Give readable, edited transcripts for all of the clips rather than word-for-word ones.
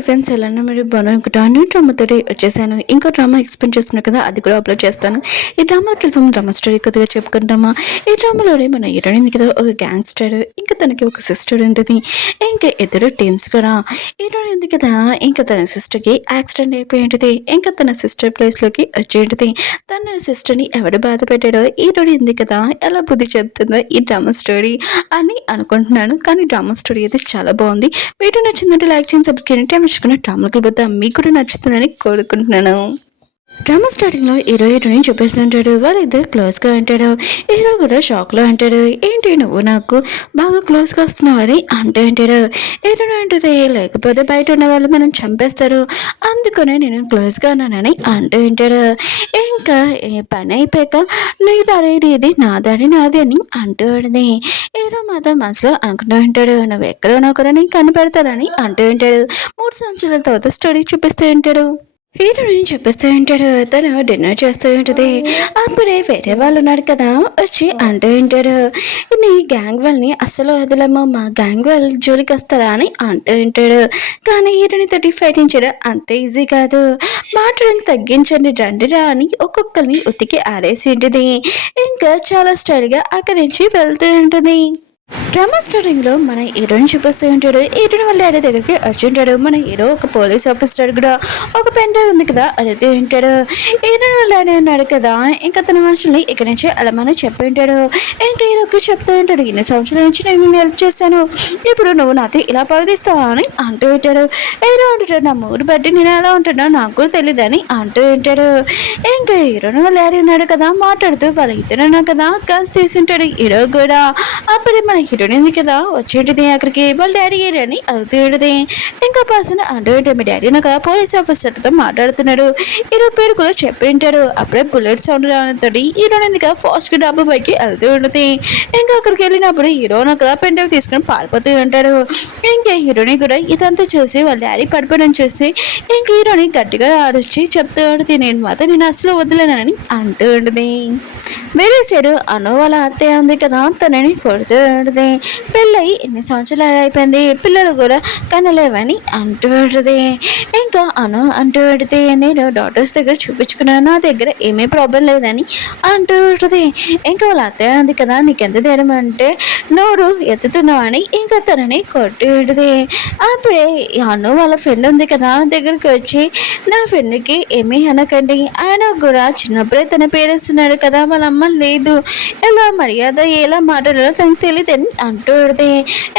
Hi friends, ఎలా మీరు బాగున్నాను. డ్రామాతోటి వచ్చేసాను. ఇంకో డ్రామా ఎక్స్ప్లెయిన్ చేస్తున్నా కదా, అది కూడా అప్లోడ్ చేస్తాను. ఈ డ్రామాకి డ్రామా స్టోరీ కొద్దిగా చెప్పుకుంటామా. ఈ డ్రామాలోనే మన హీరోయిన్ కదా ఒక గ్యాంగ్స్టర్, ఇంకా తనకి ఒక సిస్టర్ ఉంటుంది. ఇంకా ఇద్దరు టీన్స్ కూడా. హీరోయిన్ ఉంది కదా, ఇంకా తన సిస్టర్కి యాక్సిడెంట్ అయిపోయి ఉంటుంది. ఇంకా తన సిస్టర్ ప్లేస్లోకి వచ్చేంటిది. తన సిస్టర్ని ఎవడు బాధ పెట్టాడో హీరోయిన్ ఉంది కదా ఎలా బుద్ధి చెప్తుందో ఈ డ్రామా స్టోరీ అని అనుకుంటున్నాను. కానీ డ్రామా స్టోరీ అయితే చాలా బాగుంది. వీడియో నచ్చిందంటే లైక్ చేయండి, సబ్స్క్రైబ్ చేయండి. మర్చిపోయిన డ్రామాకి పోతే మీకు కూడా నచ్చుతుందని కోరుకుంటున్నాను. డ్రామా స్టార్టింగ్లో హీరోయిన్ చూపిస్తుంటాడు. వాళ్ళిద్దరు క్లోజ్గా అంటాడు. హీరో కూడా షాక్లో అంటాడు, ఏంటి నువ్వు నాకు బాగా క్లోజ్గా వస్తున్నావు అని అంటాడు. హీరోయిన్ అంటుంది, లేకపోతే బయట ఉన్న వాళ్ళు మనం చంపేస్తారు, అందుకనే నేను క్లోజ్గా ఉన్నానని అంటాడు. ఇంకా పని అయిపోయాక నీ దాడి ఇది నా దాడి నాది అని అంటుంది. హీరో మాత్రం మనసులో అనుకుంటూ ఉంటాడు, నువ్వు ఎక్కడో నొక్కరో నేను కనిపెడతానని ఉంటాడు. 3 సంవత్సరాల తర్వాత స్టడీ చూపిస్తూ ఉంటాడు. హీరోయిన్ చూపిస్తూ ఉంటాడు. తను డిన్నర్ చేస్తూ ఉంటుంది. అప్పుడే వేరే వాళ్ళు ఉన్నాడు కదా వచ్చి అంటూ ఉంటాడు, నీ గ్యాంగ్ వాళ్ళని అస్సలు వదలము, మా గ్యాంగ్ వాళ్ళు జోలికి వస్తారా అని అంటూ ఉంటాడు. కానీ హీరోయిన్ తోటి ఫైటింగ్ చేయడం అంత ఈజీ కాదు, మాట్లాడని తగ్గించండి రండిరా అని ఒక్కొక్కరిని ఉతికి ఆరేసి ఉంటుంది. ఇంకా చాలా స్టైల్గా అక్కడి నుంచి వెళ్తూ ఉంటుంది. డ్రామా స్టార్టింగ్లో మన హీరోని చూపిస్తూ ఉంటాడు. హీరోని వాళ్ళ డాడీ దగ్గరికి వచ్చి ఉంటాడు. మన హీరో ఒక పోలీస్ ఆఫీసర్ కూడా ఒక పెన్ డ్రైవ్ ఉంది కదా అడుగుతూ ఉంటాడు. హీరోని వాళ్ళ డాడీ ఉన్నాడు కదా, ఇంకా తన మనుషుల్ని ఇక్కడి నుంచి అలమని చెప్పి ఉంటాడు. ఇంకా హీరోకి చెప్తూ ఉంటాడు, ఇన్ని సంవత్సరాల నుంచి నేను నిన్ను హెల్ప్ చేశాను, ఇప్పుడు నువ్వు నాతో ఇలా పగదిస్తావా అని అంటూ ఉంటాడు. హీరో అంటాడు, నా మూడు బట్టి నేను ఎలా ఉంటున్నా నాకు కూడా తెలియదని అంటూ ఉంటాడు. ఇంకా హీరోని వాళ్ళ డాడీ ఉన్నాడు కదా మాట్లాడుతూ వాళ్ళ ఇద్దరు కదా గన్స్ తీసుంటాడు హీరో కూడా. అప్పుడే మన హీరోయిన్ ఉంది కదా వచ్చేటిది అక్కడికి వాళ్ళ డాడీ అని అడుగుతూ ఇంకా పర్సన్ అంటూ మీ డాడీ కదా పోలీస్ ఆఫీసర్తో మాట్లాడుతున్నాడు. హీరో పేరు కూడా చెప్పి ఉంటాడు. అప్పుడే బుల్లెట్ సౌండ్ రావడంతో హీరోయిన్ ఉంది కదా ఫాస్ట్గా డాబా పైకి వెళ్తూ ఉంటుంది. ఇంకా అక్కడికి వెళ్ళినప్పుడు హీరోయిన్ కదా పెన్ డ్రైవ్ తీసుకుని పారిపోతూ ఉంటాడు. ఇంకా హీరోయిన్ కూడా ఇదంతా చూసి వాళ్ళ డాడీ పడిపోవడం చూసి ఇంకా హీరోని గట్టిగా ఆడొచ్చి చెప్తూ ఉంటుంది, నేను మాత్రం నేను అసలు వదిలేనని అంటూ ఉంటుంది. వేరే సైడు అను వాళ్ళ అత్తయ్య ఉంది కదా తనని కొడుతూ ఉంటుంది. పెళ్ళయి ఎన్ని సంవత్సరాలు అయిపోయింది, పిల్లలు కూడా కనలేవని అంటూ ఉంటుంది. ఇంకా అను అంటూ ఉంటుంది, నేను డాక్టర్స్ దగ్గర చూపించుకున్నాను, నా దగ్గర ఏమీ ప్రాబ్లం లేదని అంటూ ఉంటుంది. ఇంకా వాళ్ళ అత్తయ్య ఉంది కదా నీకెంత ధైర్యం అంటే నోరు ఎత్తుతున్నావు అని ఇంకా తనని కొట్టి ఉంటుంది. అప్పుడే అను వాళ్ళ ఫ్రెండ్ ఉంది కదా దగ్గరికి వచ్చి, నా ఫ్రెండ్కి ఏమీ అనకండి, ఆయన కూడా చిన్నప్పుడే తన పేరెంట్స్ ఉన్నాడు కదా వాళ్ళ అమ్మ లేదు, ఎలా మర్యాద ఎలా మాట్లాడాలో తనకు తెలియదని అంటుంది.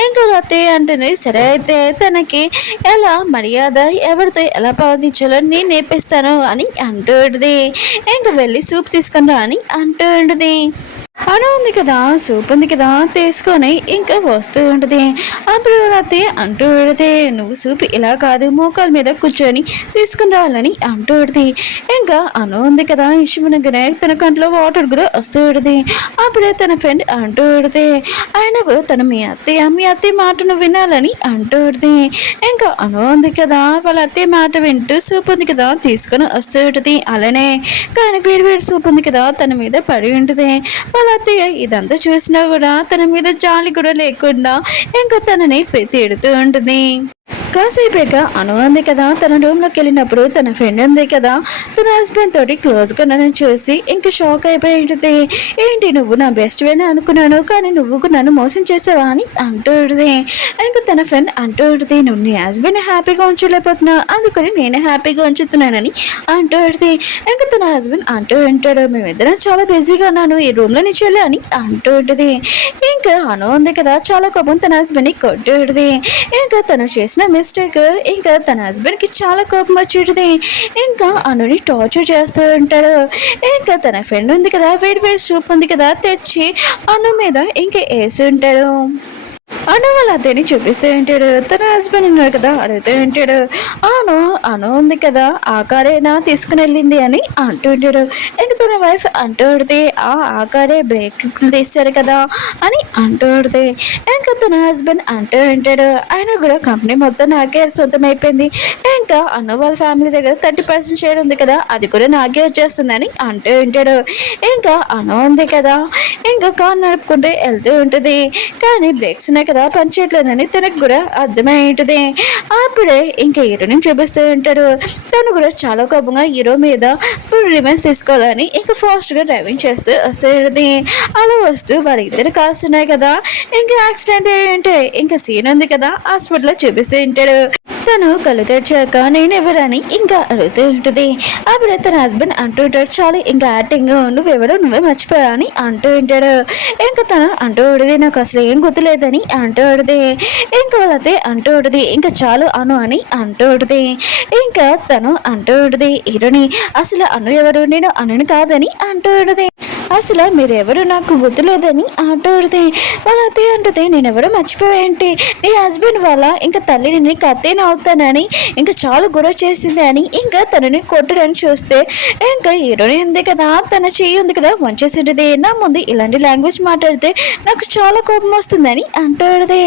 ఇంకా అత్తయ్య అంటుంది, సరే అయితే తనకి ఎలా మర్యాద ఎవరితో ఎలా ప్రవర్తించాలో నేను నేర్పిస్తాను అని అంటుంది. ఇంకా వెళ్ళి సూప్ తీసుకుని రా అని అంటుంది. అను ఉంది కదా సూప్ ఉంది కదా తీసుకొని ఇంకా వస్తూ ఉంటుంది. అప్పుడు అత్తయ్య అంటూ పెడితే, నువ్వు సూప్ ఇలా కాదు మోకాల మీద కూర్చొని తీసుకుని రావాలని అంటూ పెడితే, ఇంకా అను ఉంది కదా ఇష్టమనగానే తన కంట్లో వాటర్ కూడా వస్తూ పెడితే, అప్పుడే తన ఫ్రెండ్ అంటూ పెడితే, ఆయన కూడా తన మీ అత్తయ్య మాటను వినాలని అంటూ పెడితే, ఇంకా అను ఉంది కదా వాళ్ళ అత్తయ్య మాట వింటూ సూప్ ఉంది కదా తీసుకొని వస్తూ ఉంటుంది. అలానే కానీ వేడి సూప్ ఉంది కదా తన మీద పడి ఉంటుంది. వాళ్ళ అత్తయ్య ఇదంతా చూసినా కూడా తన మీద జాలి కూడా లేకుండా ఇంకా తనని తిడుతూ ఉంటుంది. కాసేపాక అను ఉంది కదా తన రూమ్లోకి వెళ్ళినప్పుడు తన ఫ్రెండ్ ఉంది కదా తన హస్బెండ్ తోటి క్లోజ్గా నన్ను చూసి ఇంకా షాక్ అయిపోయి ఉంటుంది. ఏంటి నువ్వు నా బెస్ట్ ఫ్రెండ్ అనుకున్నాను, కానీ నువ్వు నన్ను మోసం చేసావా అని అంటుంది. ఇంకా తన ఫ్రెండ్ అంటూ ఉంటుంది, నువ్వు నీ హస్బెండ్ హ్యాపీగా ఉంచలేకపోతున్నావు, అందుకని నేను హ్యాపీగా ఉంచుతున్నానని అంటూ ఉంటుంది. ఇంకా తన హస్బెండ్ అంటూ ఉంటాడు, మేమిద్దరం చాలా బిజీగా ఉన్నాను, ఈ రూమ్లో నుంచి వెళ్ళి అని అంటూ ఉంటుంది. ఇంకా అను ఉంది కదా చాలా కోపం తన హస్బెండ్ని కొట్టు ఉంటుంది. ఇంకా తను చేసిన మిస్టేక్ ఇంకా తన హస్బెండ్కి చాలా కోపం వచ్చేది. ఇంకా అనుని టార్చర్ చేస్తూ ఉంటాడు. ఇంకా తన ఫ్రెండ్ ఉంది కదా వేడి సూప్ ఉంది కదా తెచ్చి అను మీద ఇంకా వేసి ఉంటాడు. అను వాళ్ళ అత్తయ్యని చూపిస్తూ ఉంటాడు. తన హస్బెండ్ ఉన్నాడు కదా అడుగుతూ ఉంటాడు, అను ఉంది కదా ఆ కారేనా తీసుకుని వెళ్ళింది అని అంటూ ఉంటాడు. ఇంకా తన వైఫ్ అంటూ ఉంటే, ఆ కారే బ్రేక్ తీస్తాడు కదా అని అంటూ ఉంటే, ఇంకా తన హస్బెండ్ అంటూ ఉంటాడు, ఆయన కూడా కంపెనీ మొత్తం నాకే సొంతం అయిపోయింది, ఇంకా అను వాళ్ళ ఫ్యామిలీ దగ్గర 30% షేర్ ఉంది కదా అది కూడా నాకే వచ్చేస్తుందని అంటూ ఉంటాడు. ఇంకా అను ఉంది కదా ఇంకా కార్ నడుపుకుంటూ వెళ్తూ ఉంటుంది. కానీ బ్రేక్స్ ఉన్నాయి కదా పని చేయట్లేదని తనకు కూడా అర్థమై ఉంటుంది. అప్పుడే ఇంకా హీరోని చూపిస్తూ ఉంటాడు. తను కూడా చాలా కోపంగా హీరో మీద రివెంజ్ తీసుకోవాలని ఇంకా ఫాస్ట్గా డ్రైవింగ్ చేస్తూ వస్తుంది. అలా వస్తూ వాళ్ళిద్దరు కార్స్ ఉన్నాయి కదా, ఇంకా యాక్సిడెంట్ ఏంటంటే ఇంకా సీన్ ఉంది కదా హాస్పిటల్లో చూపిస్తూ ఉంటాడు. తను కళ్ళు తెరిచాక నేను ఎవరని ఇంకా అడుగుతూ ఉంటుంది. అప్పుడే తన హస్బెండ్ అంటూ ఉంటాడు, చాలు ఇంకా యాక్టింగ్, నువ్వెవరో నువ్వే మర్చిపోయా అని అంటూ ఉంటాడు. ఇంకా తను అంటూ ఉంటుంది, నాకు అసలు ఏం గుర్తులేదని అంటూ ఉంటుంది. ఇంకా వాళ్ళతే అంటూ ఉంటుంది, ఇంకా చాలు అను అని అంటూ ఉంటుంది. ఇంకా తను అంటూ ఉంటుంది హీరోని, అసలు అను ఎవరు, నేను అనుని కాదని అంటూ ఉంటుంది. అసలు మీరెవరు నాకు గుర్తులేదని అంటూడితే వాళ్ళ అత్తయ్య అంటుంది, నేనెవరో మర్చిపోయేంటి, నీ హస్బెండ్ వాళ్ళ ఇంకా తల్లిని కత్తేనే అవుతానని ఇంకా చాలా గొడవ చేసింది అని ఇంకా తనని కొట్టడానికి చూస్తే ఇంకా హీరోని ఉంది కదా, తన చెయ్యి ఉంది కదా వంచేసింటుంది. నా ముందు ఇలాంటి లాంగ్వేజ్ మాట్లాడితే నాకు చాలా కోపం వస్తుందని అంటూడది.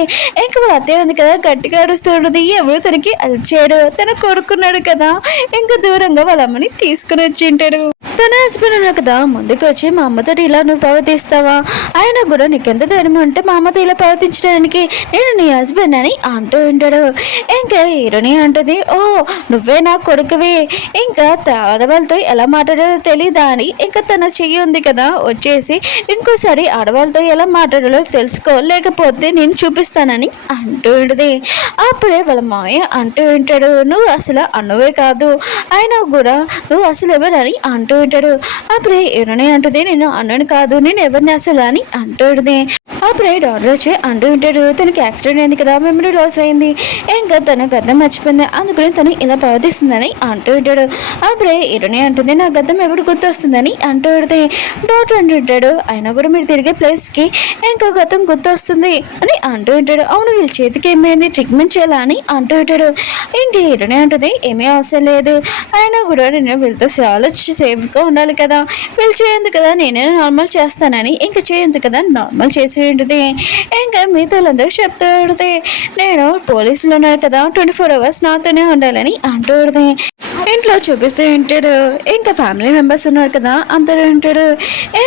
ఇంకా వాళ్ళ అత్తయ్య ఉంది కదా గట్టిగా అడుస్తుండదు, ఎవరు తనకి హెల్ప్ చేయడు, తన కొడుకున్నాడు కదా ఇంకా దూరంగా వాళ్ళ అమ్మని తీసుకుని వచ్చి ఉంటాడు. తన హస్బెండ్ ఉన్నా కదా ముందుకు వచ్చి, మా అమ్మతో ఇలా నువ్వు ప్రవర్తిస్తావా, ఆయన కూడా నీకెంత ధైర్యం అంటే మా అమ్మతో ఇలా ప్రవర్తించడానికి, నేను నీ హస్బెండ్ అని అంటూ ఉంటాడు. ఇంకా హీరోని అంటుంది, ఓ నువ్వే నా కొడుకువి, ఇంకా ఆడవాళ్ళతో ఎలా మాట్లాడాలో తెలీదా అని ఇంకా తన చెయ్యి ఉంది కదా వచ్చేసి ఇంకోసారి ఆడవాళ్ళతో ఎలా మాట్లాడాలో తెలుసుకో, లేకపోతే నేను చూపిస్తానని అంటూ ఉంటుంది. అప్పుడే వాళ్ళ మాయ అంటూ ఉంటాడు, నువ్వు అసలు అన్నవే కాదు, ఆయన కూడా నువ్వు అసలు ఎవరని అంటూ ఉంటాడు. అప్పుడే ఎవరని అంటుంది, నేను అన్నను కాదు, నేను ఎవరిని అసలు అని అంటుంది. అప్పుడే డాక్టర్ వచ్చి అంటూ ఉంటాడు, తనకి యాక్సిడెంట్ అయింది కదా, మెమరీ లాస్ అయింది, ఇంకా తన గతం మర్చిపోయింది, అందుకని తను ఇలా ప్రవర్తిస్తుందని అంటూ ఉంటాడు. అప్పుడే ఇరుని అంటుంది, నా గతం ఎప్పుడు గుర్తొస్తుందని అంటూ ఉంటుంది. డాక్టర్ అంటుంటాడు, అయినా కూడా మీరు తిరిగే ప్లేస్కి ఇంకా గతం గుర్తొస్తుంది అని అంటూ ఉంటాడు. అవును వీళ్ళ చేతికి ఏమైంది, ట్రీట్మెంట్ చేయాలా అని అంటూ ఉంటాడు. ఇంక ఇరుని అంటుంది, ఏమీ అవసరం లేదు, అయినా కూడా నేను వీళ్ళతో చాలా సేఫ్గా ఉండాలి కదా, వీళ్ళు చేయండి కదా నేనే నార్మల్ చేస్తానని ఇంకా చేయండి కదా నార్మల్ చేసి ఉంటుంది. ఇంకా మిగతా వాళ్ళందరూ చెప్తూ ఉంటుంది, నేను పోలీసులు ఉన్నారు కదా 24 hours నాతోనే ఉండాలని అంటూ ఉంటుంది. ఇంట్లో చూపిస్తూ ఉంటాడు, ఇంకా ఫ్యామిలీ మెంబర్స్ ఉన్నారు కదా అందరూ ఉంటాడు.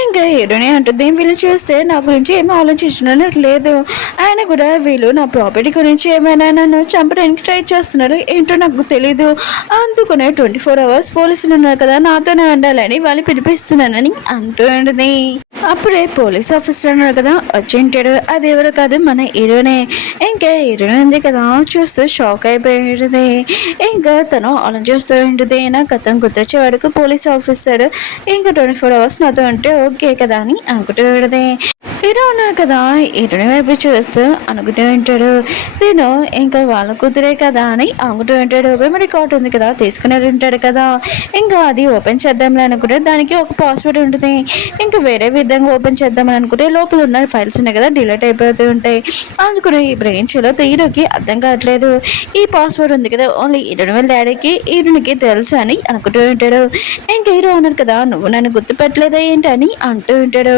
ఇంకా హీరోని అంటుంది, వీళ్ళు చూస్తే నా గురించి ఏమీ ఆలోచించడం లేదు, ఆయన కూడా వీళ్ళు నా ప్రాపర్టీ గురించి ఏమైనా నన్ను చంపడానికి ట్రై చేస్తున్నారు, ఏంటో నాకు తెలీదు, అందుకునే 24 hours పోలీసులు ఉన్నారు కదా నాతోనే ఉండాలని వాళ్ళు పిలిపిస్తున్నానని అంటూ ఉంటుంది. అప్పుడే పోలీస్ ఆఫీసర్ అన్నారు కదా వచ్చింటాడు, అది ఎవరు కాదు మన హీరోనే. ఇంకా హీరోయిన్ ఉంది కదా చూస్తూ షాక్ అయిపోయింది. ఇంకా తను అలా చూస్తూ ఉంటుంది, నాకు అతను గుర్తొచ్చే వరకు పోలీస్ ఆఫీసర్ ఇంకా 24 hours నాతో అంటే ఓకే కదా అని అనుకుంటూ ఉంటుంది. హీరో ఉన్నారు కదా హీరోని వైపు చూస్తూ అనుకుంటూ ఉంటాడు, తిను ఇంకా వాళ్ళ కూతురే కదా అని అనుకుంటూ ఉంటాడు. మెమరీ కార్డ్ ఉంది కదా తీసుకుని ఉంటాడు కదా, ఇంకా అది ఓపెన్ చేద్దాంలే అనుకుంటే దానికి ఒక పాస్వర్డ్ ఉంటుంది, ఇంకా వేరే విధంగా ఓపెన్ చేద్దామని అనుకుంటే లోపల ఉన్న ఫైల్స్ ఉన్నాయి కదా డిలీట్ అయిపోతూ ఉంటాయి. అందుకని ఈ బ్రెయిన్ లో హీరోకి అర్థం కావట్లేదు, ఈ పాస్వర్డ్ ఉంది కదా ఓన్లీ హీరోని వాళ్ళ డాడీకి హీరోనికి తెలుసు అని అనుకుంటూ ఉంటాడు. ఇంకా హీరో ఉన్నారు కదా నువ్వు నన్ను గుర్తుపెట్టలేదా ఏంటి అని అంటూ ఉంటాడు.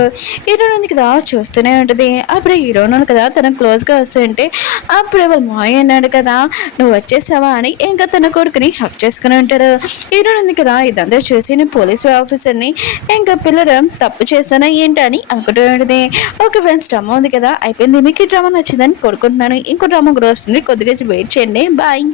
హీరో ఉంది కదా చూస్తూనే ఉంటుంది. అప్పుడు హీరో ఉన్నాడు కదా తనకు క్లోజ్గా వస్తుంటే అప్పుడే వాళ్ళ మాయ అన్నాడు కదా నువ్వు వచ్చేసావా అని ఇంకా తన కొడుకుని హక్ చేసుకుని ఉంటాడు. హీరో ఉంది కదా ఇదంతా చూసి నేను పోలీసు ఆఫీసర్ని ఇంకా పిల్లలు తప్పు చేస్తానా ఏంటి అని అనుకుంటూ ఉంటుంది. ఒక ఫ్రెండ్స్ డ్రామా ఉంది కదా అయిపోయింది, మీకు ఈ డ్రామా నచ్చిందని కోరుకుంటున్నాను. ఇంకో డ్రామా కూడా వస్తుంది, కొద్దిగా వెయిట్ చేయండి. బాయ్.